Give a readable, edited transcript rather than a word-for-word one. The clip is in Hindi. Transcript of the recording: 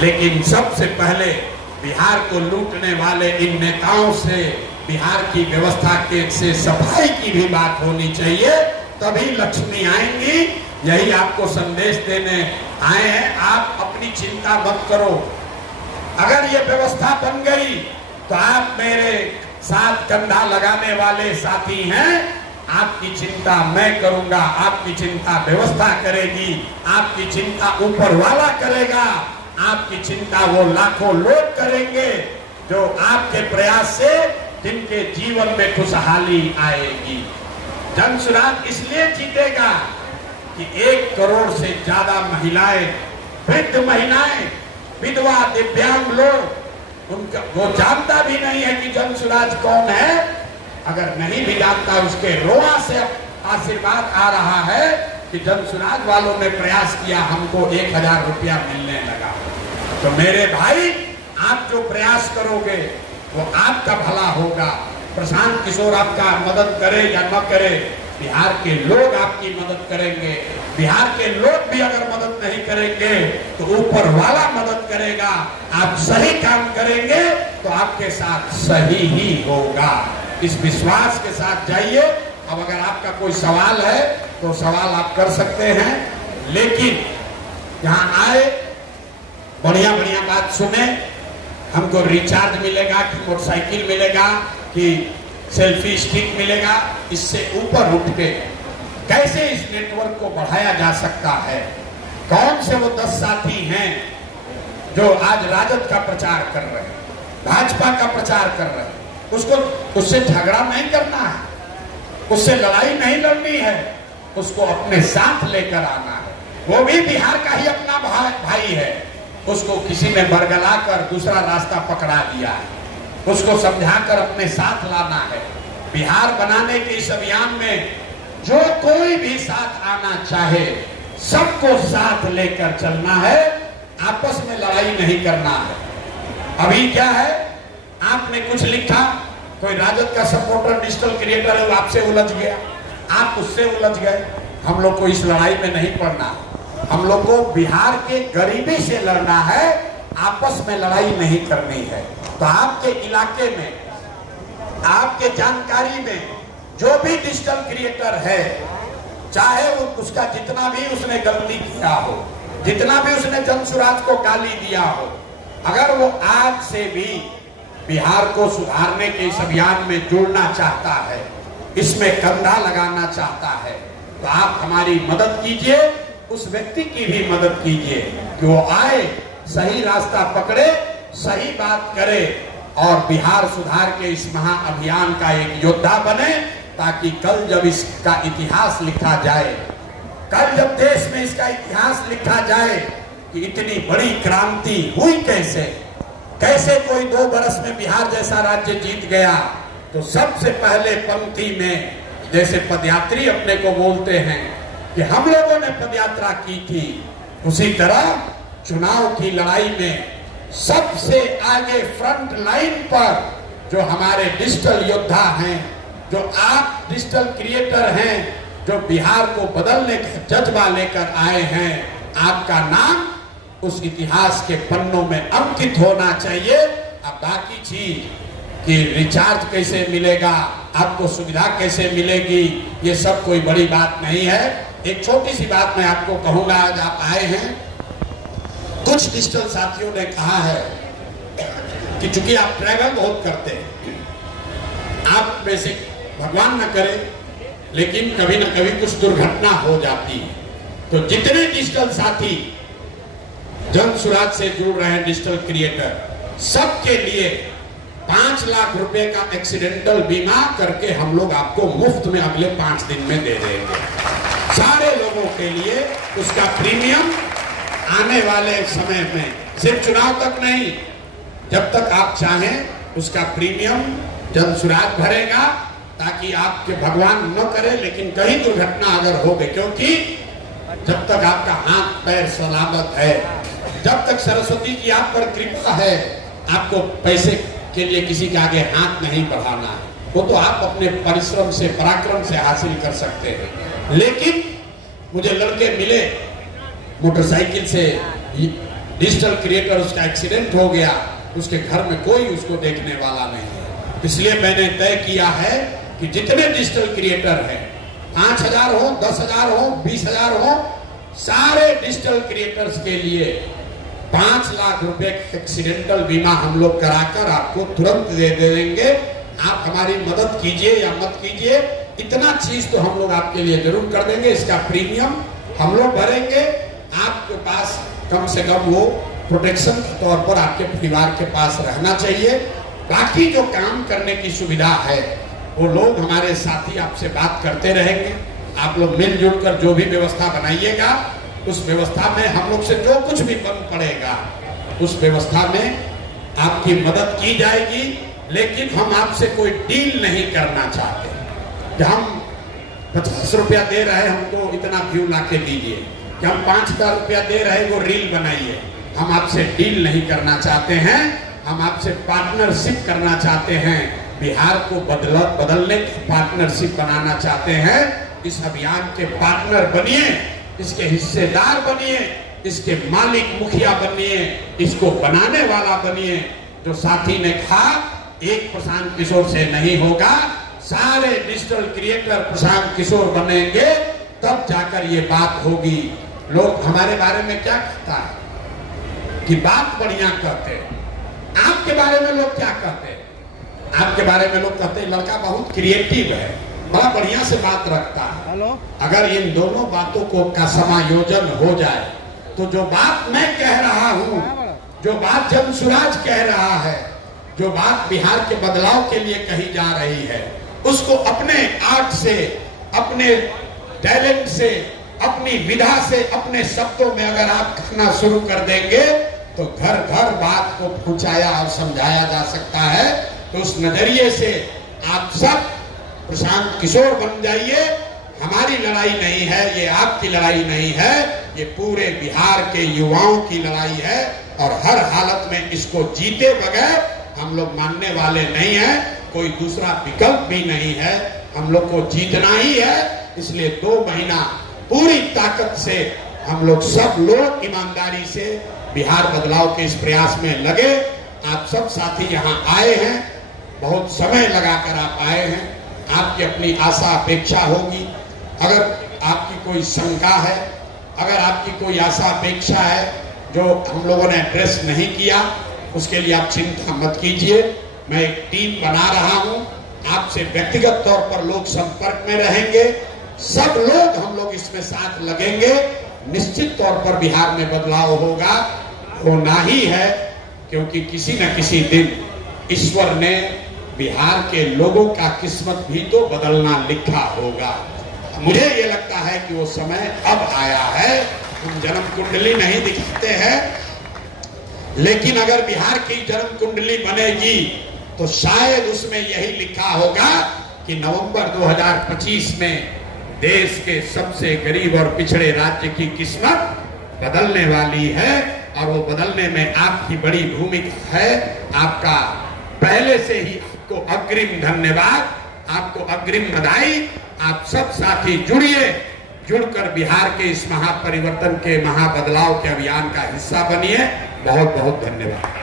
लेकिन सबसे पहले बिहार को लूटने वाले इन नेताओं से बिहार की व्यवस्था के से सफाई की भी बात होनी चाहिए, तभी लक्ष्मी आएंगी। यही आपको संदेश देने आए हैं। आप अपनी चिंता मत करो। अगर ये व्यवस्था बन गई तो आप मेरे साथ कंधा लगाने वाले साथी हैं। आपकी चिंता मैं करूंगा, आपकी चिंता व्यवस्था करेगी, आपकी चिंता ऊपर वाला करेगा, आपकी चिंता वो लाखों लोग करेंगे जो आपके प्रयास से जिनके जीवन में खुशहाली आएगी। जन सुराज इसलिए जीतेगा कि 1 करोड़ से ज्यादा महिलाएं, वृद्ध महिलाएं, विधवा, दिव्यांग लोग, उनका वो जानता भी नहीं है कि जन सुराज कौन है। अगर नहीं भी जानता, उसके रोआ से आशीर्वाद आ रहा है कि जन सुराज वालों ने प्रयास किया, हमको 1000 रुपया मिलने लगा। तो मेरे भाई, आप जो प्रयास करोगे वो आपका भला होगा। प्रशांत किशोर आपका मदद करे या न करे, बिहार के लोग आपकी मदद करेंगे। बिहार के लोग भी अगर मदद नहीं करेंगे तो ऊपर वाला मदद करेगा। आप सही काम करेंगे तो आपके साथ सही ही होगा। इस विश्वास के साथ जाइए। अब अगर आपका कोई सवाल है तो सवाल आप कर सकते हैं, लेकिन यहाँ आए, बढ़िया बढ़िया बात सुने। हमको रिचार्ज मिलेगा कि मोटरसाइकिल मिलेगा कि सेल्फी स्टिक मिलेगा, इससे ऊपर उठ के कैसे इस नेटवर्क को बढ़ाया जा सकता है। कौन से वो 10 साथी हैं जो आज राजद का प्रचार कर रहे हैं, भाजपा का प्रचार कर रहे हैं, उससे झगड़ा नहीं करना है, उससे लड़ाई नहीं लड़नी है, उसको अपने साथ लेकर आना है। वो भी बिहार का ही अपना भाई है। उसको किसी ने बरगला कर दूसरा रास्ता पकड़ा दिया है, उसको समझाकर अपने साथ लाना है। बिहार बनाने के इस अभियान में जो कोई भी साथ आना चाहे, सबको साथ लेकर चलना है। आपस में लड़ाई नहीं करना है। अभी क्या है, आपने कुछ लिखा, कोई राजद का सपोर्टर डिजिटल क्रिएटर है, वो आपसे उलझ गया, आप उससे उलझ गए। हम लोग को इस लड़ाई में नहीं पड़ना। हम लोग को बिहार के गरीबी से लड़ना है, आपस में लड़ाई नहीं करनी है। तो आपके इलाके में, आपके जानकारी में जो भी डिजिटल क्रिएटर है, चाहे वो उसका जितना भी उसने गलती किया हो, जितना भी उसने जन सुराज को गाली दिया हो, अगर वो आज से भी बिहार को सुधारने के इस अभियान में जुड़ना चाहता है, इसमें कंधा लगाना चाहता है, तो आप हमारी मदद कीजिए, उस व्यक्ति की भी मदद कीजिए कि वो आए, सही रास्ता पकड़े, सही बात करे और बिहार सुधार के इस महाअभियान का एक योद्धा बने, ताकि कल जब इसका इतिहास लिखा जाए, कल जब देश में इसका इतिहास लिखा जाए कि इतनी बड़ी क्रांति हुई कैसे, कैसे कोई 2 बरस में बिहार जैसा राज्य जीत गया, तो सबसे पहले पंक्ति में जैसे पदयात्री अपने को बोलते हैं कि हम लोगों ने पदयात्रा की थी, उसी तरह चुनाव की लड़ाई में सबसे आगे फ्रंट लाइन पर जो हमारे डिजिटल योद्धा हैं, जो आप डिजिटल क्रिएटर हैं, जो बिहार को बदलने का जज्बा लेकर आए हैं, आपका नाम उस इतिहास के पन्नों में अंकित होना चाहिए। अब बाकी चीज कि रिचार्ज कैसे मिलेगा, आपको सुविधा कैसे मिलेगी, ये सब कोई बड़ी बात नहीं है। एक छोटी सी बात मैं आपको कहूंगा। आज आप आए हैं, कुछ डिजिटल साथियों ने कहा है कि चूंकि आप ट्रैवल बहुत करते हैं, आप में से भगवान न करे लेकिन कभी न कभी कुछ दुर्घटना हो जाती है, तो जितने डिजिटल साथी जन सुराज से जुड़ रहे हैं, डिजिटल क्रिएटर, सबके लिए 5 लाख रुपए का एक्सीडेंटल बीमा करके हम लोग आपको मुफ्त में अगले 5 दिन में दे देंगे। सारे लोगों के लिए उसका प्रीमियम आने वाले समय में, सिर्फ चुनाव तक नहीं, जब तक आप चाहें उसका प्रीमियम जन सुराज भरेगा, ताकि आपके भगवान न करे लेकिन कहीं दुर्घटना अगर हो गई, क्योंकि जब तक आपका हाथ पैर सलामत है, जब तक सरस्वती की आप पर कृपा है, आपको पैसे के लिए किसी के आगे हाथ नहीं बढ़ाना है। वो तो आप अपने परिश्रम से, पराक्रम से हासिल कर सकते हैं। लेकिन मुझे लड़के मिले मोटरसाइकिल से डिजिटल क्रिएटर उसका एक्सीडेंट हो गया, उसके घर में कोई उसको देखने वाला नहीं है। इसलिए मैंने तय किया है कि जितने डिजिटल क्रिएटर हैं, 5,000 हो, 10,000 हो, 20,000 हो, सारे डिजिटल क्रिएटर्स के लिए 5 लाख रुपए का एक्सीडेंटल बीमा हम लोग कराकर आपको तुरंत दे देंगे। आप हमारी मदद कीजिए या मत कीजिए, इतना चीज तो हम लोग आपके लिए जरूर कर देंगे। इसका प्रीमियम हम लोग भरेंगे, आपके पास कम से कम वो प्रोटेक्शन के तौर पर आपके परिवार के पास रहना चाहिए। बाकी जो काम करने की सुविधा है वो लोग हमारे साथी आपसे बात करते रहेंगे। आप लोग मिलजुल कर जो भी व्यवस्था बनाइएगा, उस व्यवस्था में हम लोग से जो कुछ भी बन पड़ेगा उस व्यवस्था में आपकी मदद की जाएगी। लेकिन हम आपसे कोई डील नहीं करना चाहते कि हम 50 रुपया दे रहे हैं, हमको इतना व्यू ला के दीजिए, कि हम 5,000 रुपया दे रहे हैं वो रील बनाइए। हम आपसे डील नहीं करना चाहते हैं, हम आपसे पार्टनरशिप करना चाहते हैं। बिहार को बदलने की पार्टनरशिप बनाना चाहते हैं। इस अभियान के पार्टनर बनिए, इसके हिस्सेदार बनिए, इसके मालिक मुखिया बनिए, इसको बनाने वाला बनिए। जो साथी ने कहा एक प्रशांत किशोर से नहीं होगा, सारे डिजिटल क्रिएटर प्रशांत किशोर बनेंगे, तब जाकर ये बात होगी। लोग हमारे बारे में क्या कहता है कि बात बढ़िया कहते हैं। आपके बारे में लोग क्या कहते हैं? आपके बारे में लोग कहते हैं लड़का बहुत क्रिएटिव है, बड़ा बढ़िया से बात रखता है। अगर इन दोनों बातों को का समायोजन हो जाए तो जो बात मैं कह रहा हूं, जो बात जमसुराज कह रहा है, जो बात बिहार के बदलाव के लिए कही जा रही है, उसको अपने आर्ट से, अपने टैलेंट से, अपनी विधा से, अपने शब्दों में अगर आप कहना शुरू कर देंगे तो घर घर बात को पहुंचाया और समझाया जा सकता है। तो उस नजरिए से आप सब प्रशांत किशोर बन जाइए। हमारी लड़ाई नहीं है, ये आपकी लड़ाई नहीं है, ये पूरे बिहार के युवाओं की लड़ाई है। और हर हालत में इसको जीते बगैर हम लोग मानने वाले नहीं हैं। कोई दूसरा विकल्प भी नहीं है, हम लोग को जीतना ही है। इसलिए 2 महीना पूरी ताकत से हम लोग सब लोग ईमानदारी से बिहार बदलाव के इस प्रयास में लगे। आप सब साथी यहाँ आए हैं, बहुत समय लगाकर आप आए हैं। आपकी अपनी आशा अपेक्षा होगी। अगर आपकी कोई शंका है, अगर आपकी कोई आशा अपेक्षा है जो हम लोगों ने एड्रेस नहीं किया, उसके लिए आप चिंता मत कीजिए। मैं एक टीम बना रहा हूं, आपसे व्यक्तिगत तौर पर लोग संपर्क में रहेंगे। सब लोग हम लोग इसमें साथ लगेंगे। निश्चित तौर पर बिहार में बदलाव होगा, होना ही है, क्योंकि किसी न किसी दिन ईश्वर ने बिहार के लोगों का किस्मत भी तो बदलना लिखा होगा। मुझे ये लगता है कि वो समय अब आया है। हम जन्म कुंडली नहीं दिखाते हैं, लेकिन अगर बिहार की जन्म कुंडली बनेगी तो शायद उसमें यही लिखा होगा कि नवंबर 2025 में देश के सबसे गरीब और पिछड़े राज्य की किस्मत बदलने वाली है। और वो बदलने में आपकी बड़ी भूमिका है। आपका पहले से ही आपको अग्रिम धन्यवाद, आपको अग्रिम बधाई। आप सब साथी जुड़िए, जुड़कर बिहार के इस महापरिवर्तन के महाबदलाव के अभियान का हिस्सा बनिए। बहुत बहुत धन्यवाद।